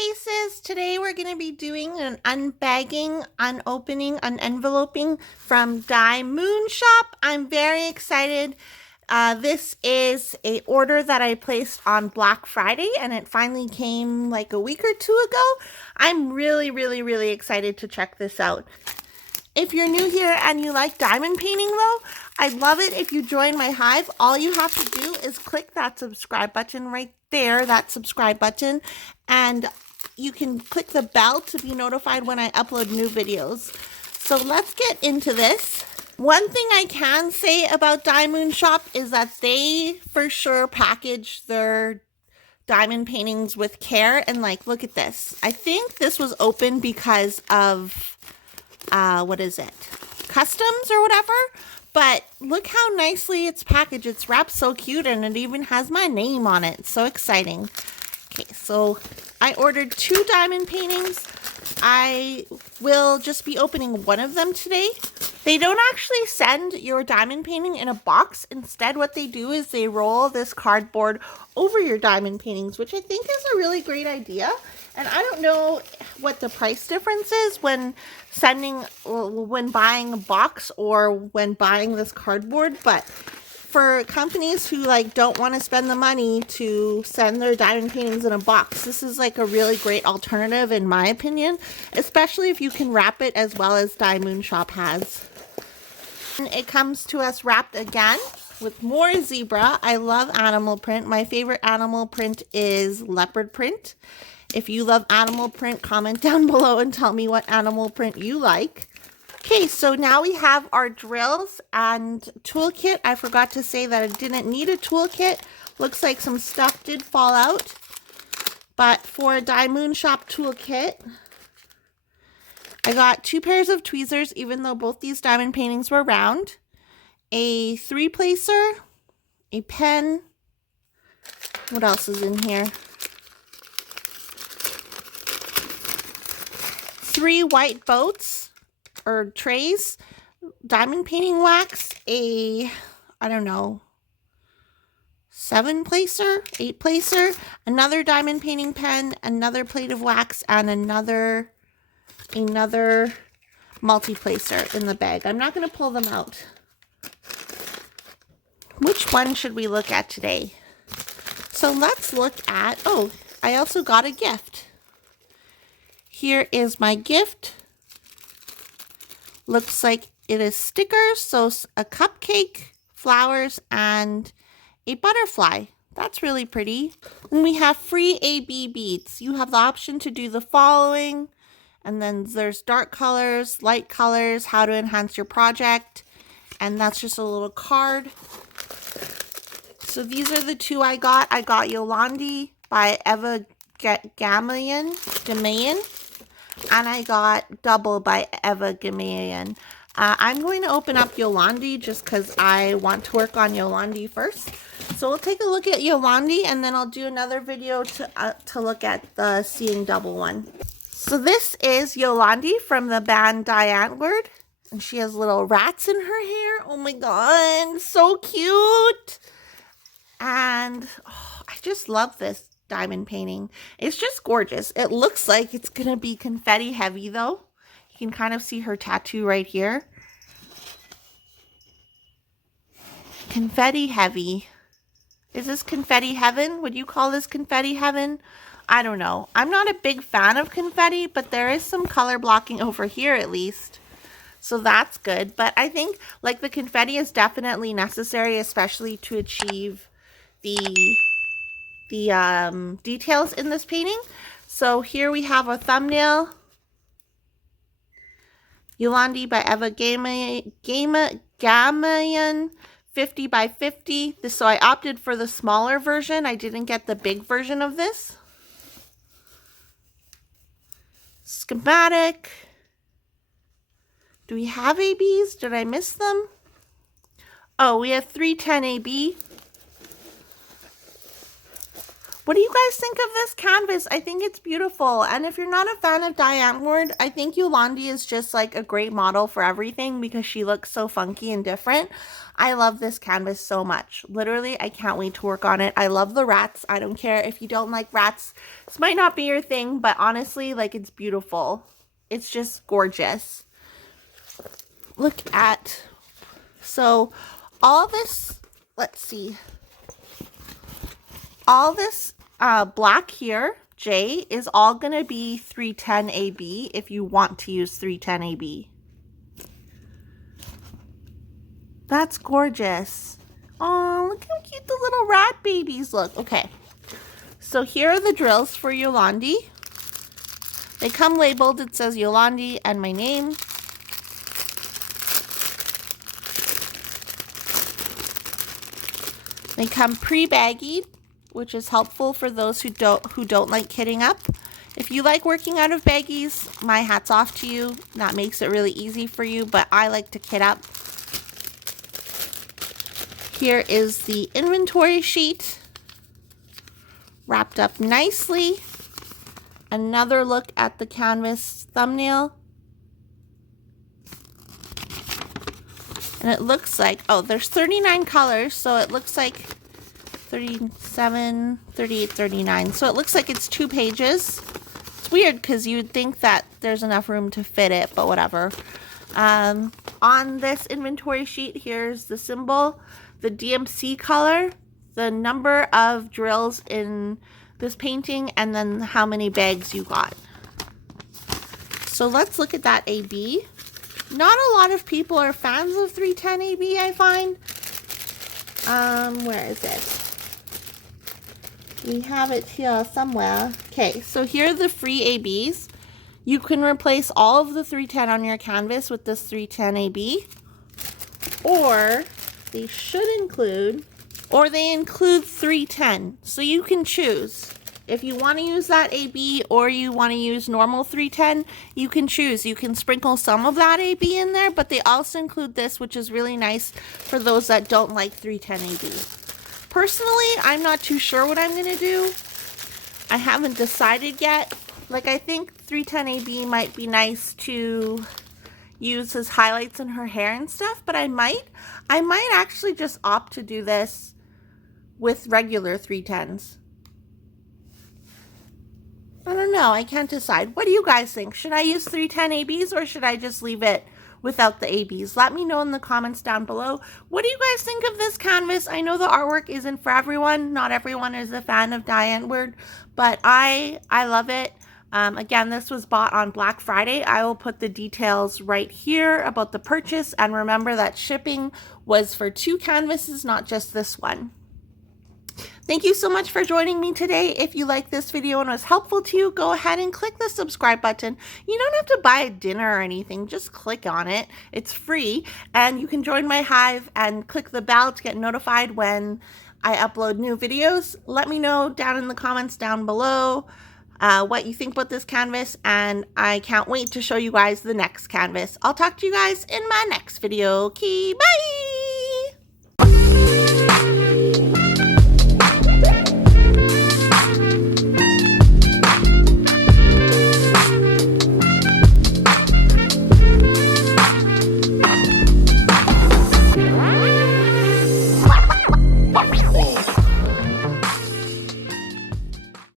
faces. Today we're going to be doing an unbagging, unopening, unenveloping from DIYMoonshop. I'm very excited. This is a order that I placed on Black Friday and it finally came like a week or two ago. I'm really excited to check this out. If you're new here and you like diamond painting though, I'd love it if you join my hive. All you have to do is click that subscribe button right there, that subscribe button, and you can click the bell to be notified when I upload new videos. So let's get into this. One thing I can say about DIYMoonshop is that they for sure package their diamond paintings with care, and like, look at this. I think this was open because of what is it? Customs or whatever. But look how nicely it's packaged. It's wrapped so cute and it even has my name on it. It's so exciting. Okay, so I ordered 2 diamond paintings. I will just be opening one of them today. They don't actually send your diamond painting in a box. Instead, what they do is they roll this cardboard over your diamond paintings, which I think is a really great idea. And I don't know what the price difference is when buying a box or when buying this cardboard, but for companies who like don't want to spend the money to send their diamond paintings in a box, this is like a really great alternative in my opinion, especially if you can wrap it as well as DIYMoonshop has. And it comes to us wrapped again with more zebra. I love animal print. My favorite animal print is leopard print. If you love animal print, comment down below and tell me what animal print you like. Okay, so now we have our drills and toolkit. I forgot to say that I didn't need a toolkit. Looks like some stuff did fall out. But for a DIYMoonshop toolkit, I got 2 pairs of tweezers, even though both these diamond paintings were round. A 3-placer, a pen. What else is in here? 3 white boats or trays, diamond painting wax, I don't know, 7-placer, 8-placer, another diamond painting pen, another plate of wax, and another multi-placer in the bag. I'm not going to pull them out. Which one should we look at today? So let's look at, oh, I also got a gift. Here is my gift. Looks like it is stickers, so a cupcake, flowers, and a butterfly. That's really pretty. And we have free AB beads. You have the option to do the following, and then there's dark colors, light colors, how to enhance your project, and that's just a little card. So these are the 2 I got. I got Yolandi by Eva Gamayun. And I got Double by Eva Gamayun. I'm going to open up Yolandi just because I want to work on Yolandi first. So we'll take a look at Yolandi and then I'll do another video to look at the Seeing Double one. So this is Yolandi from the band Die Antwoord. And she has little rats in her hair. Oh my god, so cute. And oh, I just love this diamond painting. It's just gorgeous. It looks like it's gonna be confetti heavy though. You can kind of see her tattoo right here. Confetti heavy. Is this confetti heaven? Would you call this confetti heaven? I don't know. I'm not a big fan of confetti, but there is some color blocking over here at least. So that's good. But I think like the confetti is definitely necessary, especially to achieve the details in this painting. So here we have a thumbnail. Yolandi by Eva Gamayun, 50 by 50. So I opted for the smaller version. I didn't get the big version of this. Schematic. Do we have ABs? Did I miss them? Oh, we have 310 AB. What do you guys think of this canvas? I think it's beautiful. And if you're not a fan of Die Antwoord, I think Yolandi is just like a great model for everything because she looks so funky and different. I love this canvas so much. Literally, I can't wait to work on it. I love the rats. I don't care if you don't like rats. This might not be your thing, but honestly, like, it's beautiful. It's just gorgeous. Look at, so all this, let's see. All this black here, J, is all going to be 310 AB if you want to use 310 AB. That's gorgeous. Oh, look how cute the little rat babies look. Okay, so here are the drills for Yolandi. They come labeled. It says Yolandi and my name. They come pre-baggied, which is helpful for those who don't like kitting up. If you like working out of baggies, my hat's off to you. That makes it really easy for you, but I like to kit up. Here is the inventory sheet, wrapped up nicely. Another look at the canvas thumbnail. And it looks like, oh, there's 39 colors, so it looks like 37, 38, 39. So it looks like it's 2 pages. It's weird because you would think that there's enough room to fit it, but whatever. On this inventory sheet, here's the symbol, the DMC color, the number of drills in this painting, and then how many bags you got. So let's look at that AB. Not a lot of people are fans of 310 AB, I find. Where is it? We have it here somewhere. Okay, so here are the free ABs. You can replace all of the 310 on your canvas with this 310 AB. Or they should include, or they include 310. So you can choose. If you want to use that AB or you want to use normal 310, you can choose. You can sprinkle some of that AB in there, but they also include this, which is really nice for those that don't like 310 AB. Personally, I'm not too sure what I'm going to do. I haven't decided yet. Like, I think 310 AB might be nice to use as highlights in her hair and stuff, but I might actually just opt to do this with regular 310s. I don't know. I can't decide. What do you guys think? Should I use 310 ABs or should I just leave it without the ABs? Let me know in the comments down below. What do you guys think of this canvas? I know the artwork isn't for everyone. Not everyone is a fan of Die Antwoord, but I love it. Again, this was bought on Black Friday. I will put the details right here about the purchase. And remember that shipping was for 2 canvases, not just this one. Thank you so much for joining me today. If you liked this video and was helpful to you, go ahead and click the subscribe button. You don't have to buy a dinner or anything. Just click on it. It's free. And you can join my hive and click the bell to get notified when I upload new videos. Let me know down in the comments down below what you think about this canvas. And I can't wait to show you guys the next canvas. I'll talk to you guys in my next video. Okay, bye!